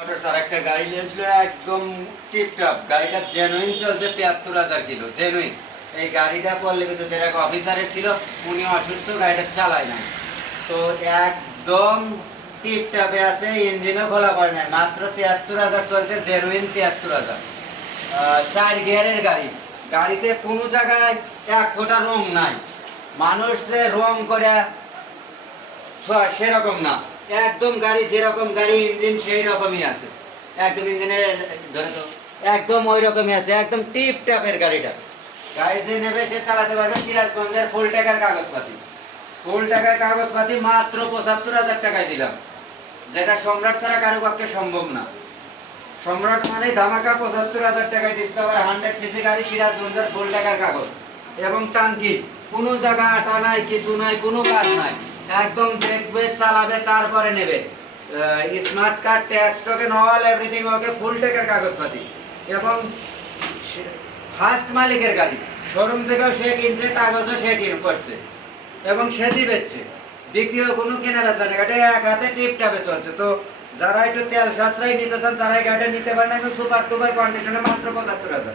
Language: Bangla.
মোটরস আর একটা গাড়ি নিয়েছিল একদম টিপটপ, গাড়িটা জেনুইন চলছে ৭৩,০০০ কিলো জেনুইন। এই গাড়িটা পড়লে কিন্তু যেটা অফিসারের ছিল উনি অসুস্থ, গাড়িটা চালায় না, তো একদম টিপটপে আছে, ইঞ্জিনও খোলা পড়ে না, মাত্র ৭৩,০০০ চলছে, জেনুইন ৭৩,০০০। ৪ গিয়ারের গাড়ি, গাড়িতে কোনো জায়গায় এক ফোঁটা রং নাই, মানুষ যে রং করে সেরকম না, একদম গাড়ি যেরকম গাড়ি ইঞ্জিন সেই রকমই আছে, একদম ইঞ্জিনের ধরে তো একদম ওই রকমই আছে, একদম টিপ টপের গাড়িটা। গাড়ি যে নেবে সে চালাতে পারবে। সিরাজগঞ্জের ফুল টাকার কাগজপাতি, ফুল টাকার কাগজপাতি মাত্র ৭৫,০০০ টাকায় দিলাম, যেটা সম্রাট ছাড়া কারো পক্ষে সম্ভব না। সম্রাট মানে ধামাকা ৭৫,০০০ টাকায় ডিসকভার 100 সিসি গাড়ি, সিরাজগঞ্জের ফুল টাকার কাগজ এবং টাঙ্কি, কোনো জায়গা আটা নাই, কিছু নাই, কোনো কাজ নাই, একদম দেখবে চালাবে তারপরে নেবে। Smart card, tax token, all everything okay, full টাকার কাগজপাতি এবং ফার্স্ট মালিকের গাড়ি, শোরুম থেকেও সে কিনছে, কাগজও সে করছে এবং সে দিবেচ্ছে। দ্বিতীয় কোনো কেনা বেচা নেই, এটা এক হাতে টিপটাপে চলছে। তো যারা একটু তেল সাশ্রয় নিতে চান তারা এই গাড়িটা নিতে পারেন, একদম সুপার টুপার কন্ডিশনে, মাত্র ৭৫,০০০।